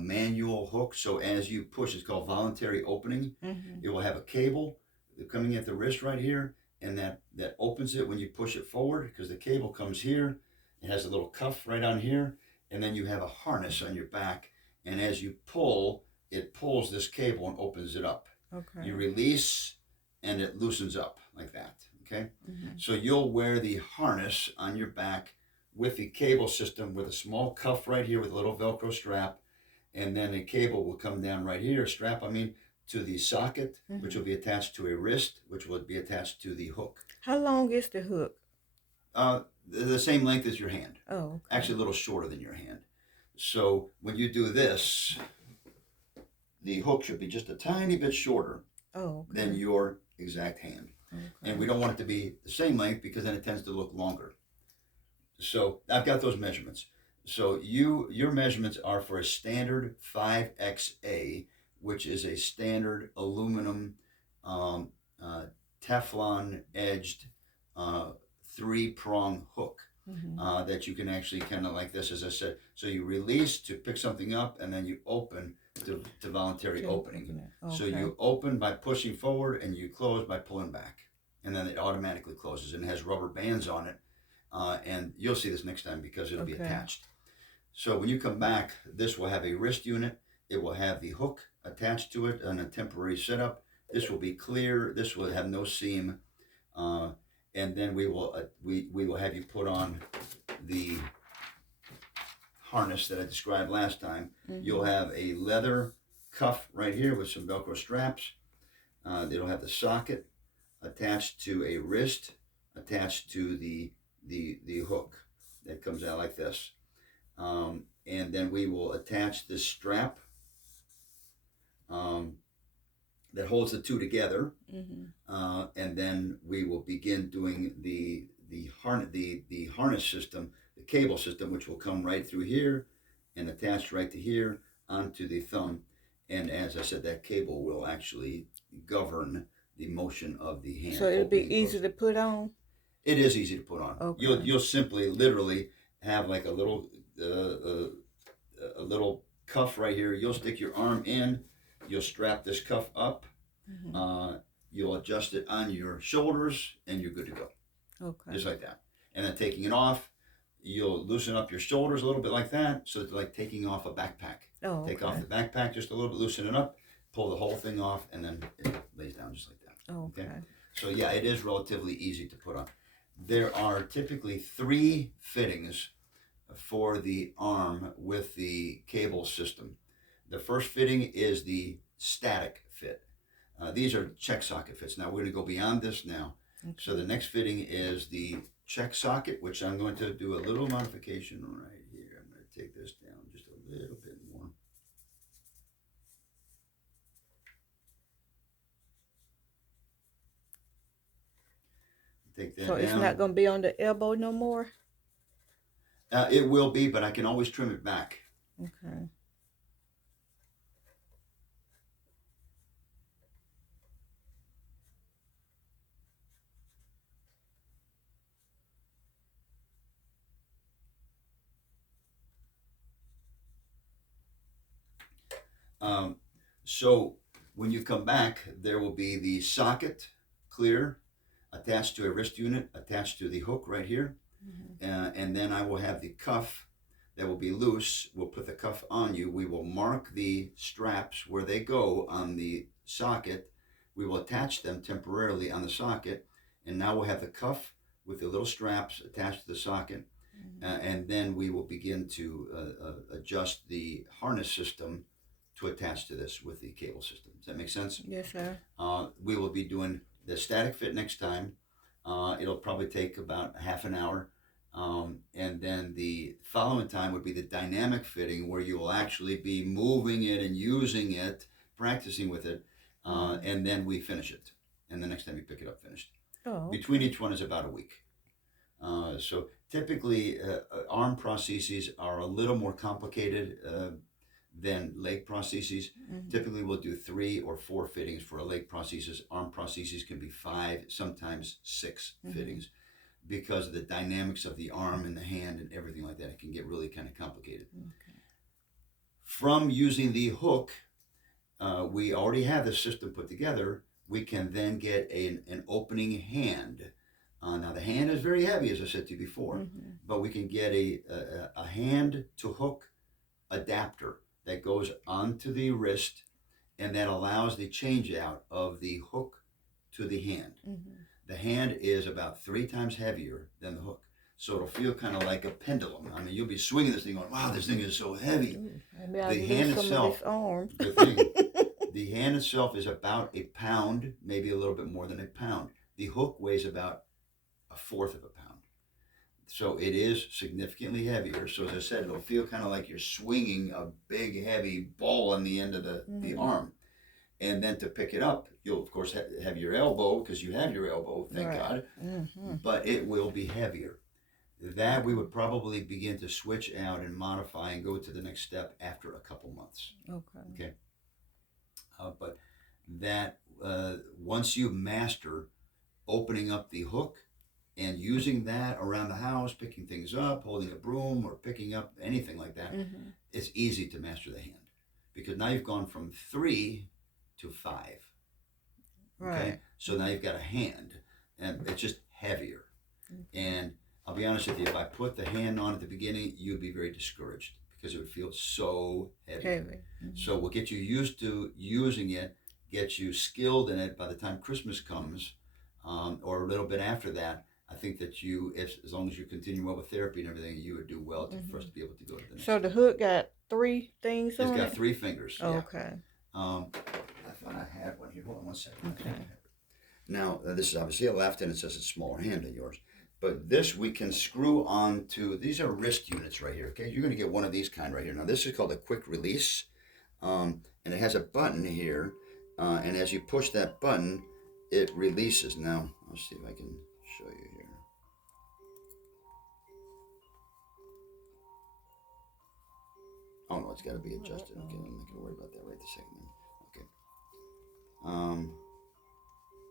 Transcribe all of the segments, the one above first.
manual hook. So as you push, it's called voluntary opening. Mm-hmm. It will have a cable coming at the wrist right here, and that opens it when you push it forward because the cable comes here. It has a little cuff right on here, and then you have a harness on your back. And as you pull, it pulls this cable and opens it up. You Okay. release, and it loosens up like that. Okay, Mm-hmm. so you'll wear the harness on your back with the cable system with a small cuff right here with a little Velcro strap, and then a cable will come down right here, strap, I mean, to the socket, which Mm-hmm. will be attached to a wrist, which will be attached to the hook. How long is the hook? The same length as your hand, Oh, okay. actually a little shorter than your hand. So when you do this, the hook should be just a tiny bit shorter Oh, than okay. your exact hand. And Okay. we don't want it to be the same length because then it tends to look longer. So I've got those measurements. So your measurements are for a standard 5XA, which is a standard aluminum um, uh, Teflon edged uh, three prong hook Mm-hmm. that you can actually kind of like this, as I said. So you release to pick something up, and then you open to voluntary To opening. open it. So Okay. you open by pushing forward, and you close by pulling back, and then it automatically closes and it has rubber bands on it, and you'll see this next time because it'll be Okay. attached. So when you come back, this will have a wrist unit. It will have the hook attached to it on a temporary setup. This will be clear. This will have no seam, uh, and then we will have you put on the harness that I described last time. You'll Mm-hmm. have a leather cuff right here with some Velcro straps. It'll have the socket attached to a wrist, attached to the hook that comes out like this. And then we will attach this strap um, that holds the two together, Mm-hmm. and then we will begin doing the harness system, the cable system, which will come right through here and attach right to here onto the thumb. And as I said, that cable will actually govern the motion of the So hand it'll opening be and easy closing. to put on. It is easy to put on. You'll Okay. you'll simply literally have like a little cuff right here. You'll stick your arm in. You'll strap this cuff up. Mm-hmm. Uh, you'll adjust it on your shoulders, and you're good to go, Okay. just like that. And then taking it off, you'll loosen up your shoulders a little bit like that. So it's like taking off a backpack. Oh, Take off okay. the backpack just a little bit, loosen it up, pull the whole thing off, and then it lays down just like Oh, that. Okay. okay. So yeah, it is relatively easy to put on. There are typically three fittings for the arm with the cable system. The first fitting is the static fit. These are check socket fits. Now we're going to go beyond this now. So Okay. the next fitting is the check socket, which I'm going to do a little modification right here. I'm going to take this down just a little bit more. Take So that it's not down. gonna be on the elbow no more. It will be, but I can always trim it back. Okay. Um, so when you come back, there will be the socket clear attached to a wrist unit, attached to the hook right here. Mm-hmm. And then I will have the cuff that will be loose. We'll put the cuff on you. We will mark the straps where they go on the socket. We will attach them temporarily on the socket. And now we'll have the cuff with the little straps attached to the socket. Mm-hmm. And then we will begin to adjust the harness system to attach to this with the cable system. Does that make sense? Yes, sir. We will be doing the static fit next time. It'll probably take about half an hour. And then the following time would be the dynamic fitting where you will actually be moving it and using it, practicing with it, Mm-hmm. and then we finish it. And the next time you pick it up finished. Oh, Between okay. each one is about a week. So typically, arm prostheses are a little more complicated than leg prostheses. Mm-hmm. Typically, we'll do 3 or 4 fittings for a leg prosthesis. Arm prostheses can be 5, sometimes 6 Mm-hmm. fittings because of the dynamics of the arm and the hand and everything like that. It can get really kind of complicated. Okay. From using the hook, we already have the system put together. We can then get an opening hand. Now the hand is very heavy, as I said to you before, but we can get a hand to hook adapter that goes onto the wrist, and that allows the change out of the hook to the hand. The hand is about 3 times heavier than the hook. So it'll feel kind of like a pendulum. I mean, you'll be swinging this thing going, wow, this thing is so heavy. Maybe I'll The lose hand some of itself, this arm. the thing, the hand itself is about a pound, maybe a little bit more than a pound. The hook weighs about a fourth of a pound. So it is significantly heavier. So as I said, it'll feel kind of like you're swinging a big, heavy ball on the end of the arm. And then to pick it up, you'll, of course, have your elbow, because you have your elbow, thank God. But it will be heavier. That we would probably begin to switch out and modify and go to the next step after a couple months. Okay. But that once you master opening up the hook and using that around the house, picking things up, holding a broom, or picking up anything like that, it's easy to master the hand, because now you've gone from 3 to 5. Okay, Right. so now you've got a hand, and it's just heavier. And I'll be honest with you, if I put the hand on at the beginning, you'd be very discouraged because it would feel so heavy. So we'll get you used to using it, get you skilled in it. By the time Christmas comes, or a little bit after that, I think that you, as long as you continue well with therapy and everything, you would do well for us to be able to go to the next. So the hook got 3 things It's on got it? 3 fingers. Oh, Yeah. okay. I thought I had one here. Hold on one second. Okay. Now, this is obviously a left, and it says it's a smaller hand than yours. But this we can screw on to, these are wrist units right here, okay? You're going to get one of these kind right here. Now, this is called a quick release, and it has a button here, and as you push that button, it releases. Now, I'll see if I can show you here. Oh, no, it's got to be adjusted. Okay, I'm not going to worry about that right this second. Okay.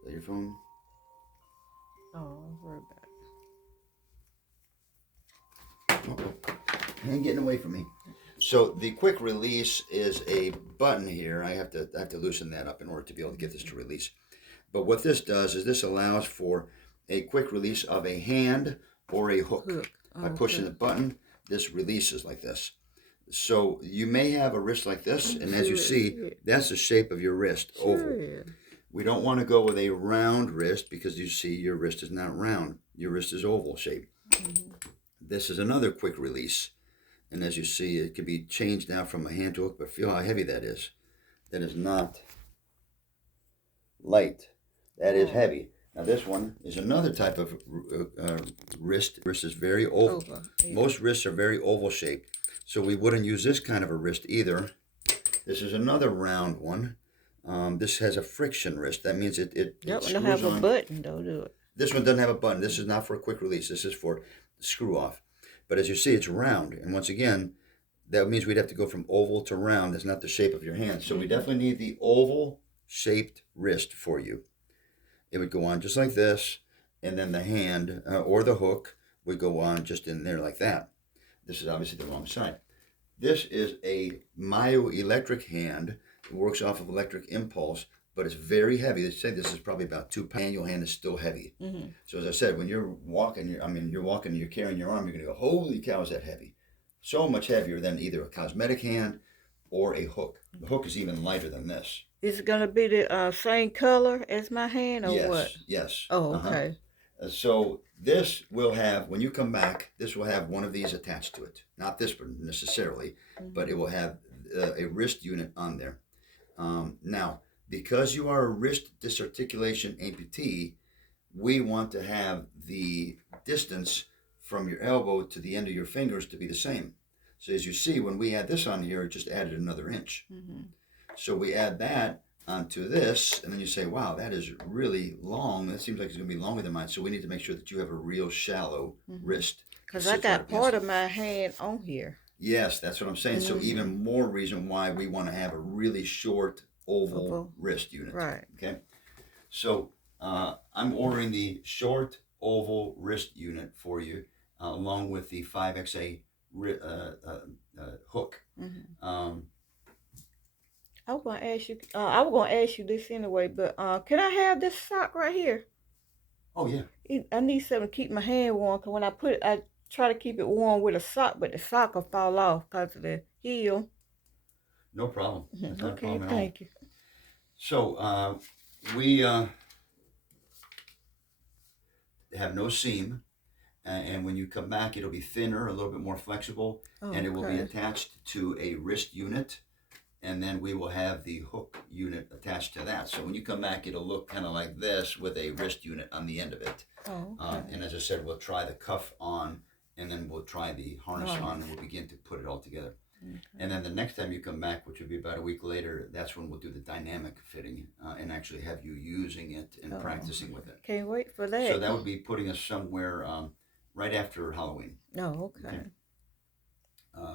Is that your phone? Oh, I'll worry about it. Oh, ain't getting away from me. So the quick release is a button here. I have to loosen that up in order to be able to get this to release. But what this does is this allows for a quick release of a hand or a hook. By pushing the button, this releases like this. So you may have a wrist like this, and as you see, that's the shape of your wrist, oval. We don't want to go with a round wrist, because you see your wrist is not round. Your wrist is oval shape. This is another quick release. And as you see, it can be changed now from a hand to hook, but feel how heavy that is. That is not light. That is heavy. Now this one is another type of wrist. Wrist is very oval. Most wrists are very oval shaped. So we wouldn't use this kind of a wrist either. This is another round one. This has a friction wrist. That means it That one screws don't have on. a button, though, do it? This one doesn't have a button. This is not for a quick release. This is for screw off. But as you see, it's round. And once again, that means we'd have to go from oval to round. That's not the shape of your hand. So we definitely need the oval shaped wrist for you. It would go on just like this. And then the hand or the hook would go on just in there like that. This is obviously the wrong side. This is a myoelectric hand. It works off of electric impulse, but it's very heavy. They say this is probably about 2 pounds. Your hand is still heavy. So as I said, when you're walking, you're carrying your arm, you're going to go, holy cow, is that heavy? So much heavier than either a cosmetic hand or a hook. The hook is even lighter than this. Is it going to be the same color as my hand, or Yes, what? yes. Oh, okay. So this will have, when you come back, this will have one of these attached to it. Not this one necessarily, but it will have a wrist unit on there. Now, because you are a wrist disarticulation amputee, we want to have the distance from your elbow to the end of your fingers to be the same. So as you see, when we add this on here, it just added another inch. So we add that onto this, and then you say, wow, that is really long. That seems like it's going to be longer than mine. So we need to make sure that you have a real shallow wrist. Because I got part of my hand on here. Yes, that's what I'm saying. So even more reason why we want to have a really short oval wrist unit. Right. Okay. So I'm ordering the short oval wrist unit for you, along with the 5XA hook. Mm-hmm. I was gonna ask you. I was gonna ask you this anyway, but can I have this sock right here? Oh yeah, I need something to keep my hand warm. Cause when I put it, I try to keep it warm with a sock, but the sock will fall off cause of the heel. no problem. That's not a Okay, problem at all. thank you. So we have no seam, and when you come back, it'll be thinner, a little bit more flexible, and it will be Okay. attached to a wrist unit, and then we will have the hook unit attached to that. So when you come back, it'll look kind of like this with a wrist unit on the end of it. Okay. And as I said, we'll try the cuff on, and then we'll try the harness on, Harness. and we'll begin to put it all together. Okay. And then the next time you come back, which will be about a week later, that's when we'll do the dynamic fitting and actually have you using it and practicing with it. Can't wait for So that. that would be putting us somewhere right after Halloween. No, okay. Okay.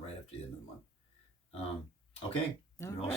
Right after the end of the month. Okay. All You're all right.